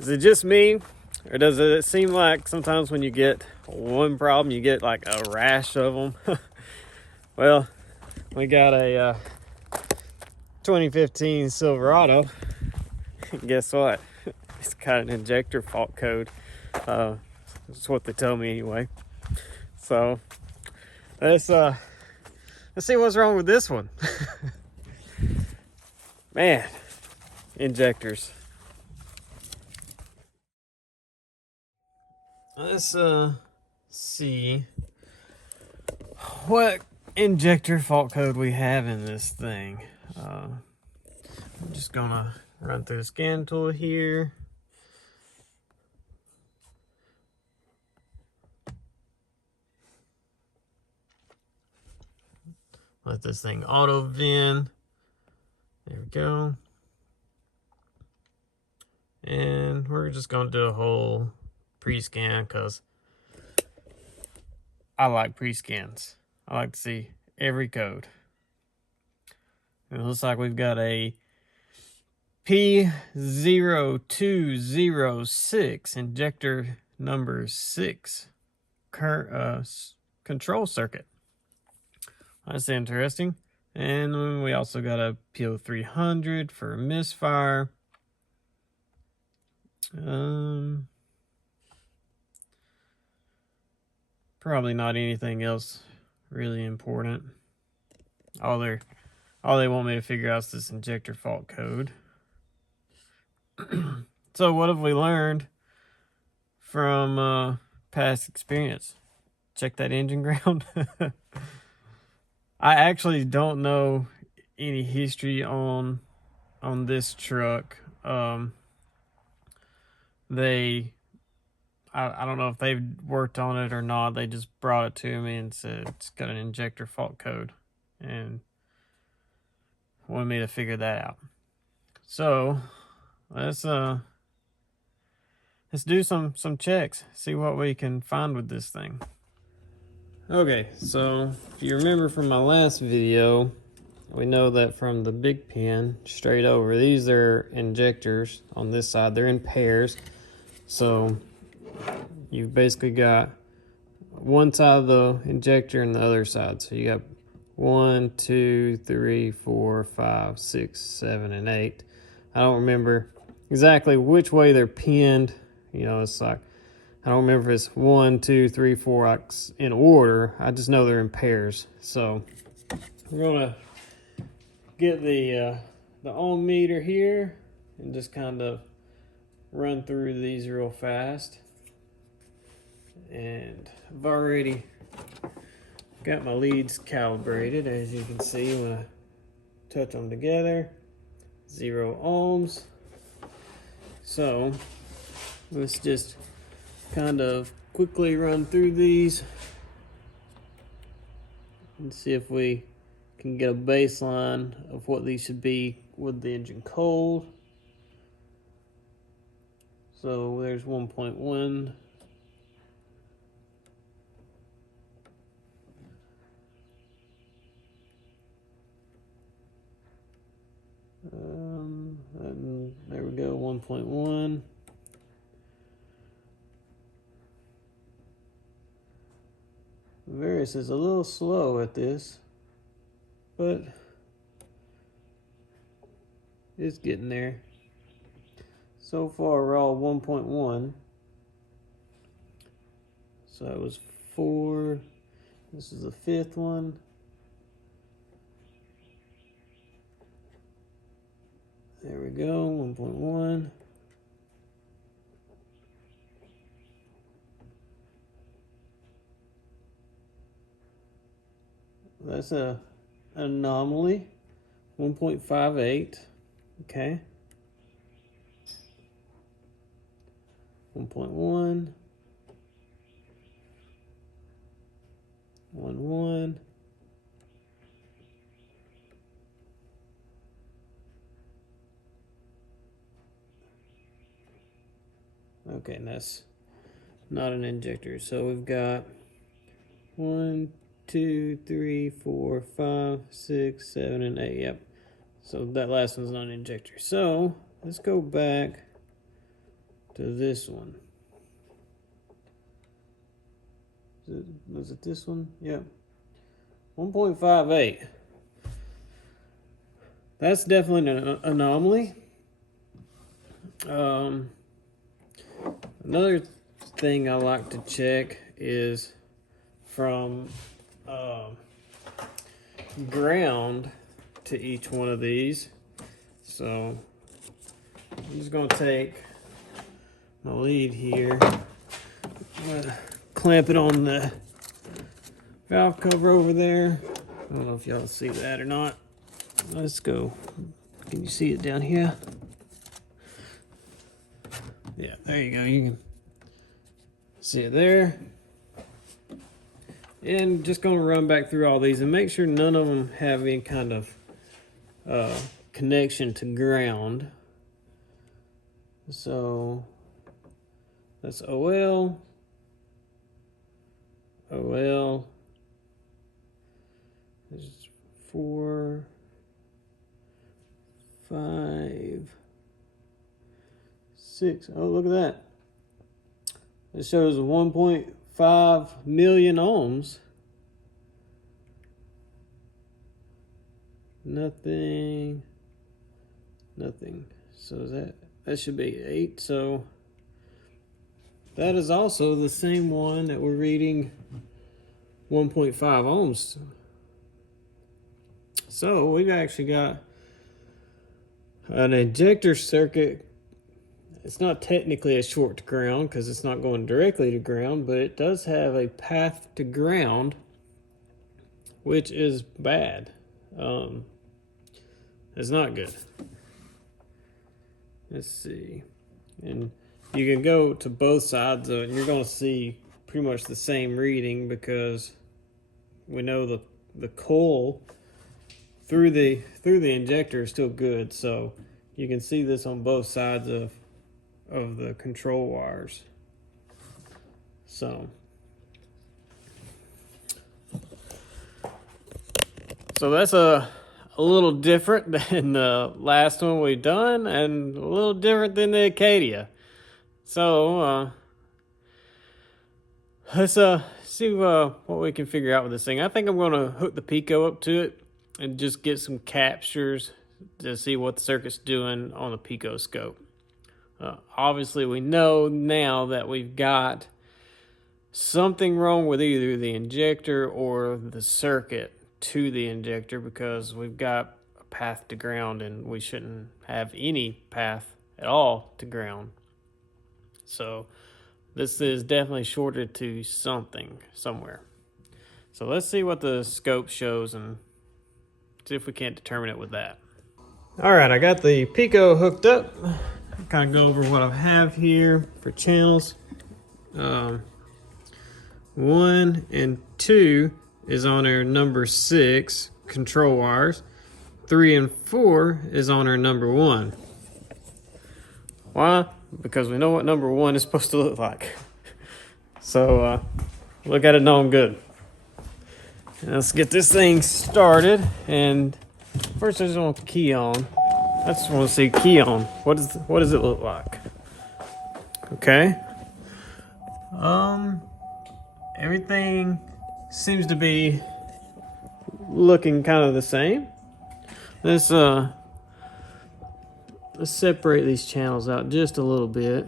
Is it just me, or does it seem like sometimes when you get one problem, you get like a rash of them? Well, we got a 2015 Silverado. Guess what? It's got an injector fault code. That's what they tell me anyway. So let's see what's wrong with this one. Man, injectors. Let's see what injector fault code we have in this thing. I'm just gonna run through the scan tool here. Let this thing auto VIN. There we go. And we're just gonna do a whole pre-scan because I like pre-scans. I like to see every code. And it looks like we've got a P0206 injector number 6 control circuit. That's interesting. And we also got a P0300 for misfire. Probably not anything else really important. All they want me to figure out is this injector fault code. So what have we learned from past experience? Check that engine ground. I actually don't know any history on this truck. I don't know if they've worked on it or not. They just brought it to me and said it's got an injector fault code and wanted me to figure that out. So let's do some checks, see what we can find with this thing. Okay, so if you remember from my last video, we know that from the big pin straight over, these are injectors on this side. They're in pairs. So you've basically got one side of the injector and the other side. So you got 1, 2, 3, 4, 5, 6, 7, and 8. I don't remember exactly which way they're pinned. You know, it's like, I don't remember if it's 1, 2, 3, 4 like in order. I just know they're in pairs. So we're gonna get the ohm meter here and just kind of run through these real fast. And I've already got my leads calibrated, as you can see when I touch them together. 0 ohms. So let's just kind of quickly run through these and see if we can get a baseline of what these should be with the engine cold. So there's 1.1. And there we go, 1.1. Various is a little slow at this, but it's getting there. So far we're all 1.1. So it was 4. This is the 5th one. There we go, 1.1. That's an anomaly. 1.58. Okay. 1.1. 1.1. Okay, and that's not an injector. So we've got 1, 2, 3, 4, 5, 6, 7, and 8. Yep. So that last one's not an injector. So let's go back to to this one. Was it this one? Yeah. 1.58. That's definitely an anomaly. Another thing I like to check is from ground to each one of these. So I'm just going to take my lead here. I'm going to clamp it on the valve cover over there. I don't know if y'all see that or not. Let's go. Can you see it down here? Yeah, there you go. You can see it there. And just going to run back through all these and make sure none of them have any kind of connection to ground. So that's OL, OL. There's 4, 5, 6. Oh, look at that. It shows 1.5 million ohms. Nothing. So that should be 8. So that is also the same one that we're reading 1.5 ohms. So we've actually got an injector circuit. It's not technically a short to ground because it's not going directly to ground, but it does have a path to ground, which is bad. It's not good. Let's see. And you can go to both sides of it and you're going to see pretty much the same reading because we know the coil through the injector is still good. So you can see this on both sides of the control wires. So that's a little different than the last one we've done and a little different than the Acadia. So let's see what we can figure out with this thing. I think I'm going to hook the Pico up to it and just get some captures to see what the circuit's doing on the Pico scope. Obviously, we know now that we've got something wrong with either the injector or the circuit to the injector because we've got a path to ground and we shouldn't have any path at all to ground. So this is definitely shorted to something somewhere. So let's see what the scope shows and see if we can't determine it with that. All right, I got the Pico hooked up. Kind of go over what I have here for channels. 1 and 2 is on our number 6 control wires. 3 and 4 is on our number 1. Why? Because we know what number 1 is supposed to look like. So look at it knowing good. And let's get this thing started. And first I just want to key on. I just want to see key on. What does it look like? Okay. Everything seems to be looking kind of the same. Let's separate these channels out just a little bit.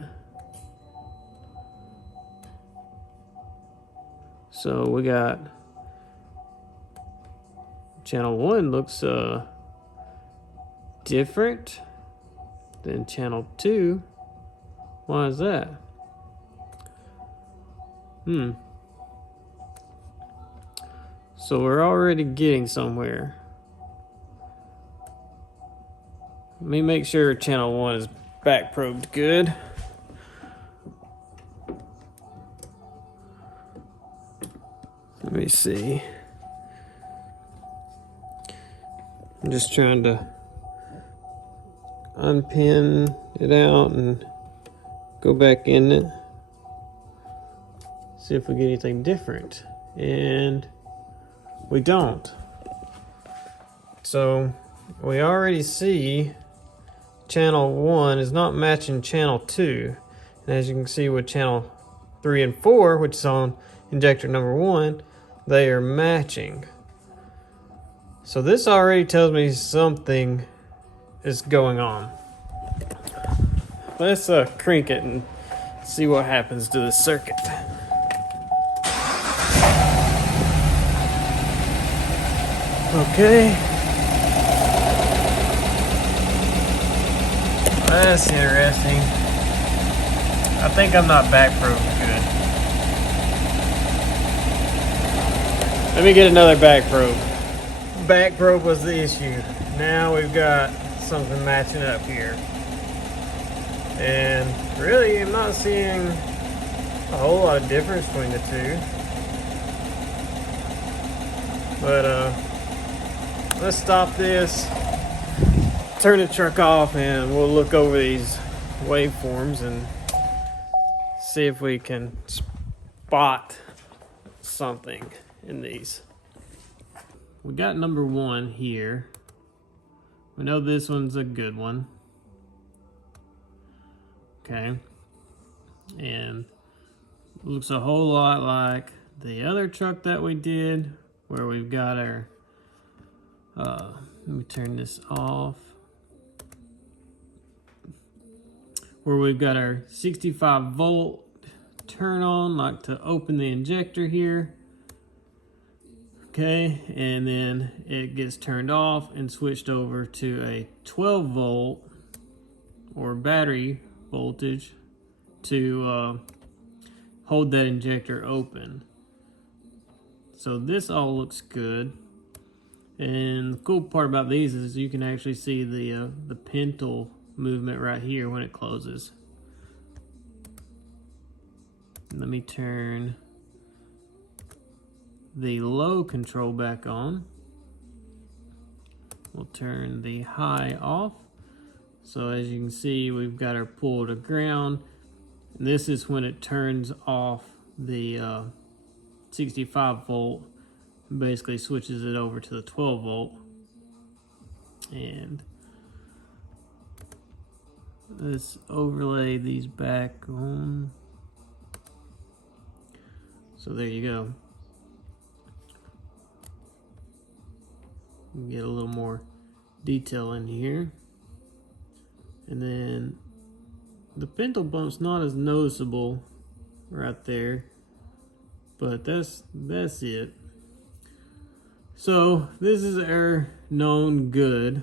So we got channel 1 looks different than channel 2. Why is that? So we're already getting somewhere. Let me make sure channel 1 is back probed good. Let me see. I'm just trying to unpin it out and go back in it. See if we get anything different. And we don't. So we already see channel 1 is not matching channel 2. And as you can see with channel 3 and 4, which is on injector number 1, they are matching. So this already tells me something is going on. Let's crank it and see what happens to the circuit. Okay. That's interesting. I think I'm not back probe good. Let me get another back probe. Back probe was the issue. Now we've got something matching up here. And really, I'm not seeing a whole lot of difference between the two. But let's stop this, turn the truck off, and we'll look over these waveforms and see if we can spot something in these. We got number 1 here. We know this one's a good one. Okay. And looks a whole lot like the other truck that we did, where we've got our, let me turn this off, where we've got our 65 volt turn on, like to open the injector here. Okay, and then it gets turned off and switched over to a 12 volt or battery voltage to hold that injector open. So this all looks good. And the cool part about these is you can actually see the pintle movement right here when it closes. Let me turn the low control back on. We'll turn the high off. So as you can see, we've got our pull to ground. And this is when it turns off the 65 volt, basically switches it over to the 12 volt. And let's overlay these back on. So there you go. Get a little more detail in here. And then the pintle bump's not as noticeable right there, but that's it. So this is our known good.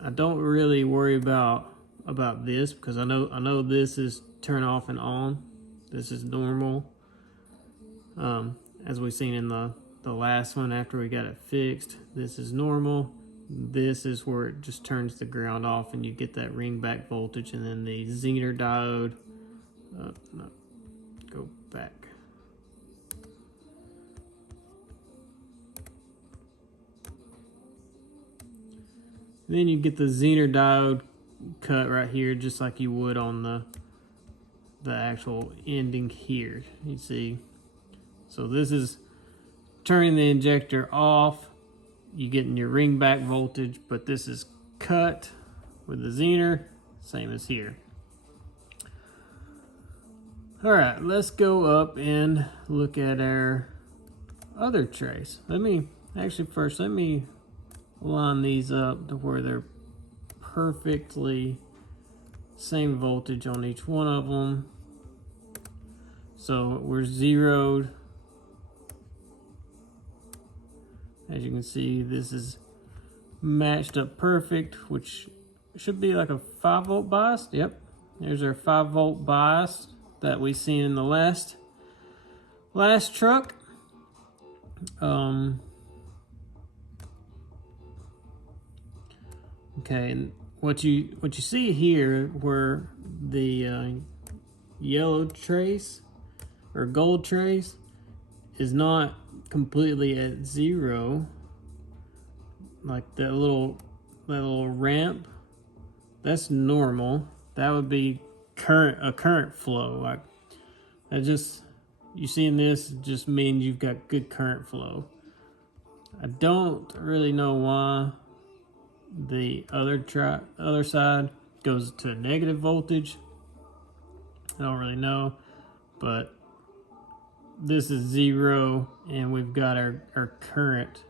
I don't really worry about this because I know this is turn off and on. This is normal. As we've seen in the last one after we got it fixed, this is normal. This is where it just turns the ground off and you get that ring back voltage, and then the Zener diode, no, go back. Then you get the Zener diode cut right here, just like you would on the actual ending here. You see, so this is turning the injector off. You getting your ring back voltage, but this is cut with the Zener, same as here. All right, let's go up and look at our other trace. Let me line these up to where they're perfectly same voltage on each one of them. So we're zeroed. As you can see, this is matched up perfect, which should be like a 5 volt bias. Yep, there's our 5 volt bias that we seen in the last truck. Okay, and what you see here, where the yellow trace or gold trace is not completely at 0, like that little ramp, that's normal. That would be a current flow. Like that, just you seeing this just means you've got good current flow. I don't really know why the other side goes to negative voltage. I don't really know, but this is 0, and we've got our current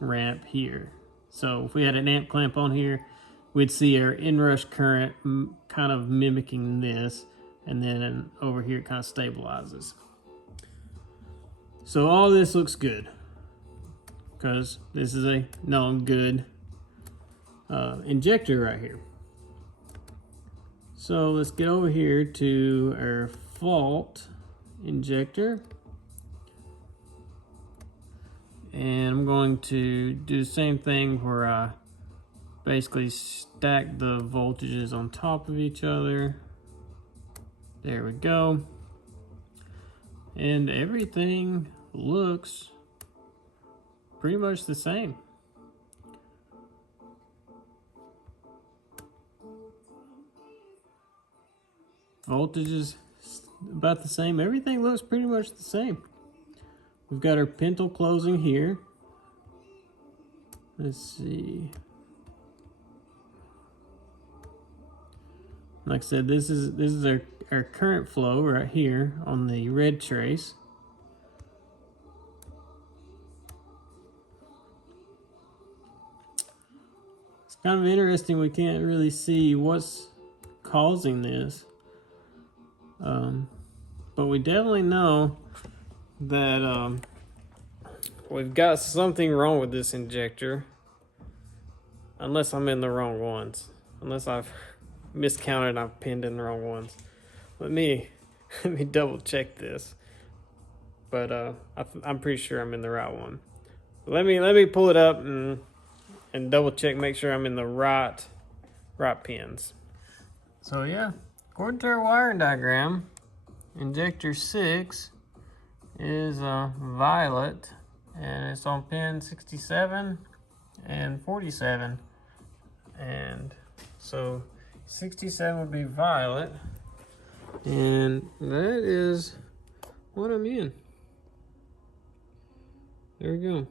ramp here. So if we had an amp clamp on here, we'd see our inrush current kind of mimicking this, and then over here it kind of stabilizes. So all this looks good, because this is a known good injector right here. So let's get over here to our fault injector. And I'm going to do the same thing where I basically stack the voltages on top of each other. There we go. And everything looks pretty much the same. Voltage is about the same. Everything looks pretty much the same. We've got our pintle closing here. Let's see. Like I said, this is our current flow right here on the red trace. It's kind of interesting, we can't really see what's causing this. But we definitely know that we've got something wrong with this injector. Unless I'm in the wrong ones. Unless I've miscounted and I've pinned in the wrong ones. Let me double check this. But I'm pretty sure I'm in the right one. Let me pull it up and double check, make sure I'm in the right pins. So yeah, according to our wiring diagram, injector 6 is violet, and it's on pin 67 and 47. And so 67 would be violet, and that is what I'm in. There we go.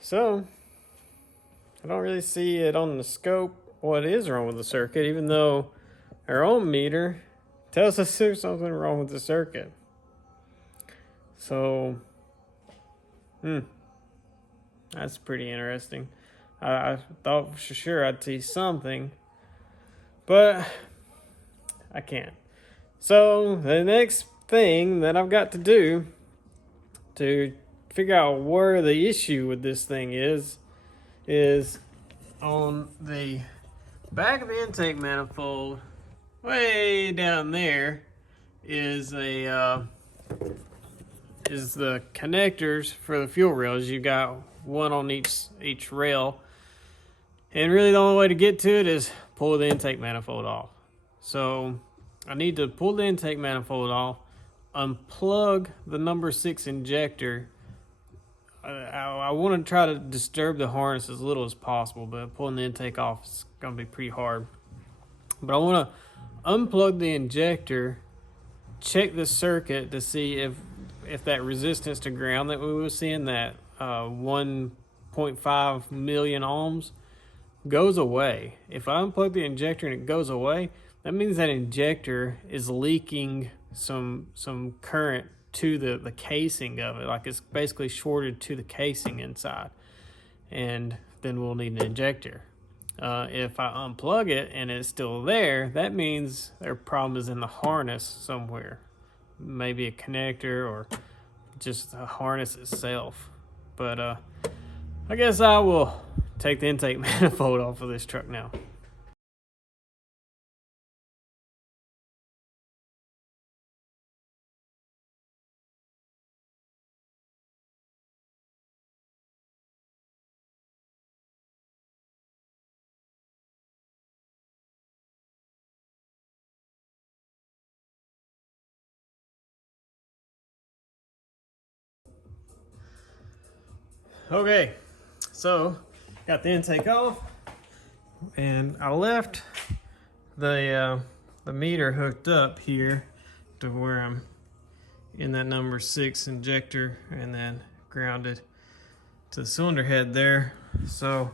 So I don't really see it on the scope what is wrong with the circuit, even though our ohm meter tells us there's something wrong with the circuit. So, that's pretty interesting. I thought for sure I'd see something, but I can't. So the next thing that I've got to do to figure out where the issue with this thing is on the back of the intake manifold, way down there, is the connectors for the fuel rails. You got one on each rail, and really the only way to get to it is pull the intake manifold off. So I need to pull the intake manifold off, unplug the number 6 injector. I want to try to disturb the harness as little as possible, but pulling the intake off is going to be pretty hard. But I want to unplug the injector, check the circuit to see if that resistance to ground that we were seeing, that 1.5 million ohms, goes away. If I unplug the injector and it goes away, that means that injector is leaking some current to the casing of it. Like, it's basically shorted to the casing inside, and then we'll need an injector. If I unplug it and it's still there, that means their problem is in the harness somewhere. Maybe a connector or just the harness itself. But I guess I will take the intake manifold off of this truck now. Okay, so got the intake off, and I left the meter hooked up here to where I'm in that number 6 injector, and then grounded to the cylinder head there. So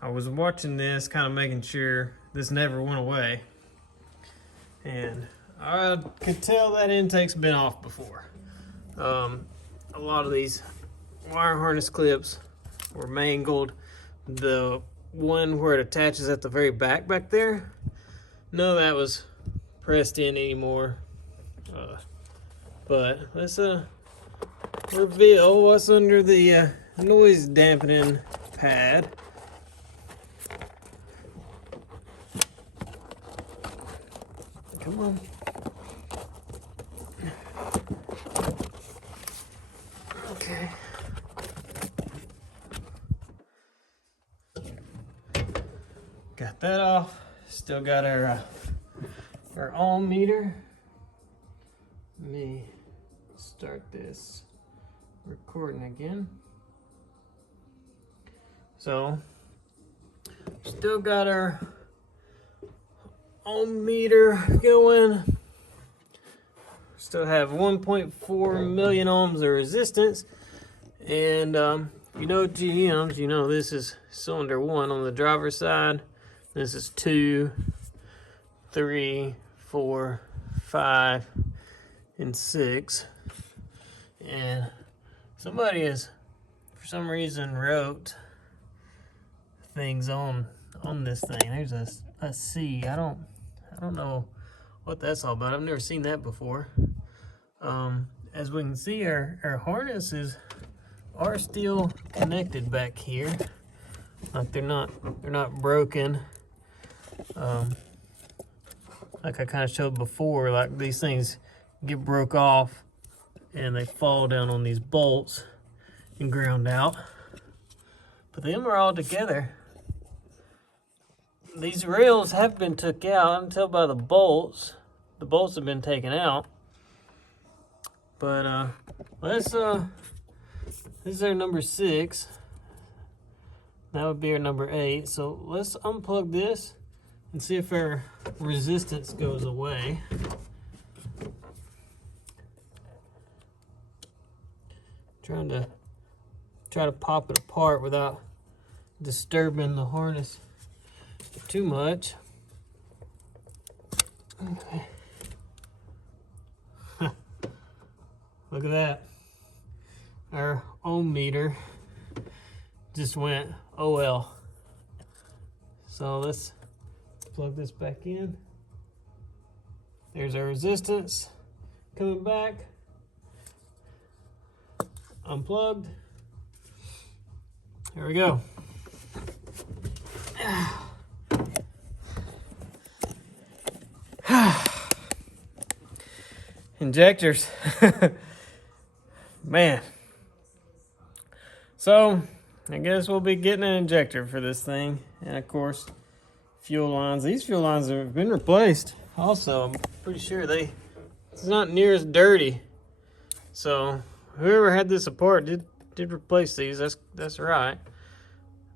I was watching this, kind of making sure this never went away. And I could tell that intake's been off before. A lot of these wire harness clips were mangled. The one where it attaches at the very back there, none of that was pressed in anymore. But let's reveal what's under the noise dampening pad. Come on. Okay. Got that off. Still got our ohm meter. Let me start this recording again. So, still got our ohm meter going. Still have 1.4 million ohms of resistance. And you know GMs, you know this is cylinder 1 on the driver's side. This is 2, 3, 4, 5, and 6. And somebody has, for some reason, wrote things on this thing. There's a C. I don't know what that's all about. I've never seen that before. As we can see, our harnesses are still connected back here. Like they're not broken. Like I kind of showed before, like these things get broke off and they fall down on these bolts and ground out. But them are all together. These rails have been took out. I can tell by the bolts. The bolts have been taken out. But this is our number 6. That would be our number 8. So let's unplug this and see if our resistance goes away. Try to pop it apart without disturbing the harness too much. Okay. Look at that. Our ohm meter just went OL. So let's plug this back in. There's our resistance coming back. Unplugged. Here we go. Injectors. Man. So, I guess we'll be getting an injector for this thing. And of course, fuel lines. These fuel lines have been replaced. Also, I'm pretty sure it's not near as dirty. So, whoever had this apart did replace these. That's right.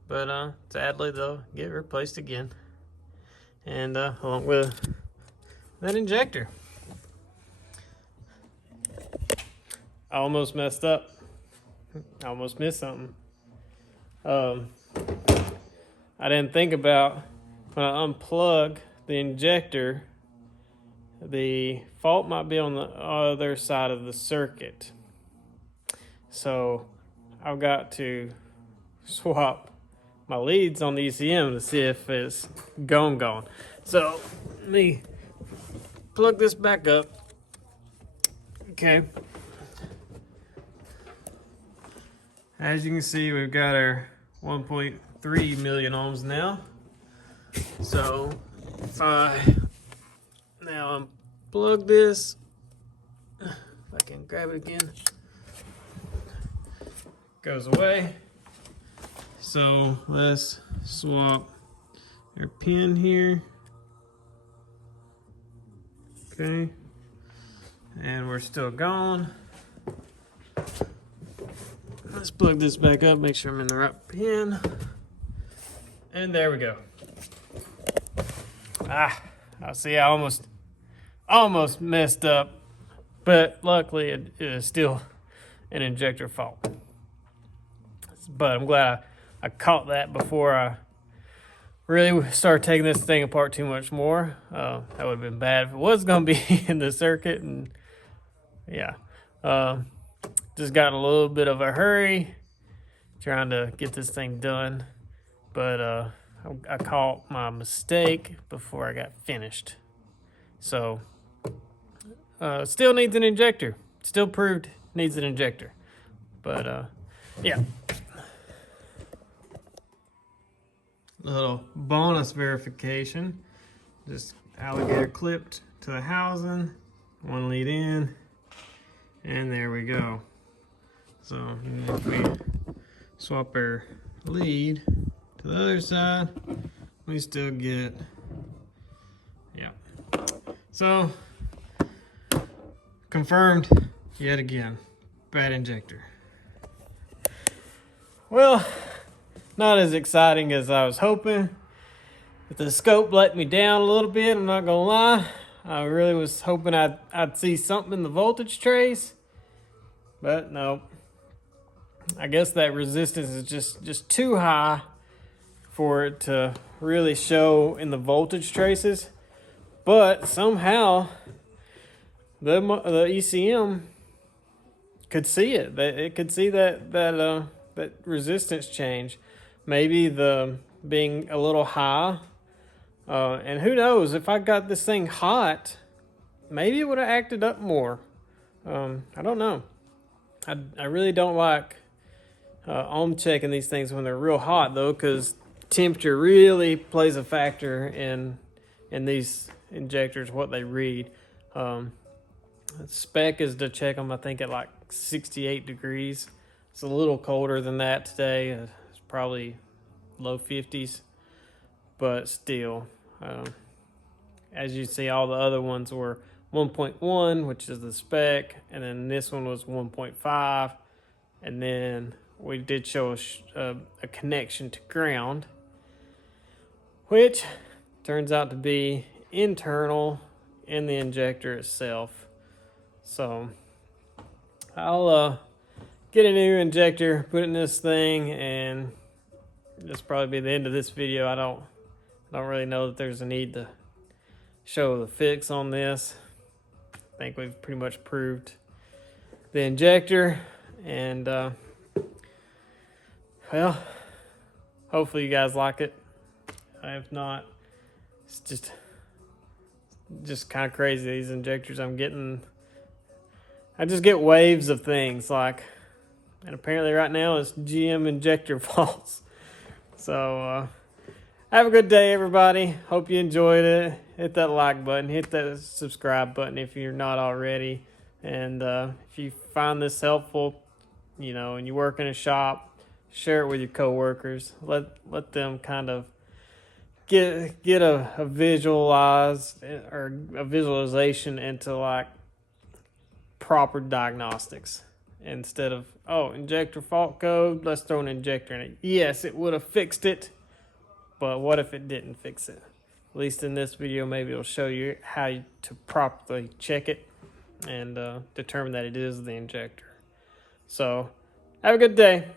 But sadly, they'll get replaced again. And along with that injector. I almost messed up. I almost missed something. I didn't think about when I unplug the injector, the fault might be on the other side of the circuit. So I've got to swap my leads on the ECM to see if it's gone. So let me plug this back up. Okay. As you can see, we've got our 1.3 million ohms now. So if I now unplug this, if I can grab it again, goes away. So let's swap our pin here. Okay. And we're still gone. Let's plug this back up, make sure I'm in the right pin. And there we go. I see I almost messed up, but luckily it is still an injector fault. But I'm glad I caught that before I really started taking this thing apart too much more. That would have been bad if it was going to be in the circuit. And yeah, just got a little bit of a hurry trying to get this thing done. But I caught my mistake before I got finished. So still needs an injector. Still proved needs an injector. But yeah. Little bonus verification. Just alligator clipped to the housing, one lead in, and there we go. So if we swap our lead to the other side, we still get, yeah. So confirmed yet again, bad injector. Well, not as exciting as I was hoping. But the scope let me down a little bit, I'm not gonna lie. I really was hoping I'd see something in the voltage trace, but no. I guess that resistance is just too high for it to really show in the voltage traces. But somehow the ECM could see it. It could see that resistance change. Maybe the being a little high. And who knows, if I got this thing hot, maybe it would have acted up more. I don't know. I really don't like ohm checking these things when they're real hot, though, because temperature really plays a factor in these injectors, what they read. The spec is to check them, I think, at like 68 degrees. It's a little colder than that today. It's probably low 50s, but still, as you see, all the other ones were 1.1, which is the spec, and then this one was 1.5, and then we did show a connection to ground, which turns out to be internal in the injector itself. So I'll get a new injector, put it in this thing, and this will probably be the end of this video. I don't really know that there's a need to show the fix on this. I think we've pretty much proved the injector, and well, hopefully you guys like it. If not, it's just kind of crazy, these injectors I'm getting. I just get waves of things, like, and apparently right now it's GM injector faults. So have a good day, everybody. Hope you enjoyed it. Hit that like button, hit that subscribe button if you're not already. And if you find this helpful, and you work in a shop, share it with your coworkers. Let them kind of get a visualization into like proper diagnostics, instead of, injector fault code, let's throw an injector in it. Yes, it would have fixed it, but what if it didn't fix it? At least in this video, maybe it'll show you how to properly check it and determine that it is the injector. So have a good day.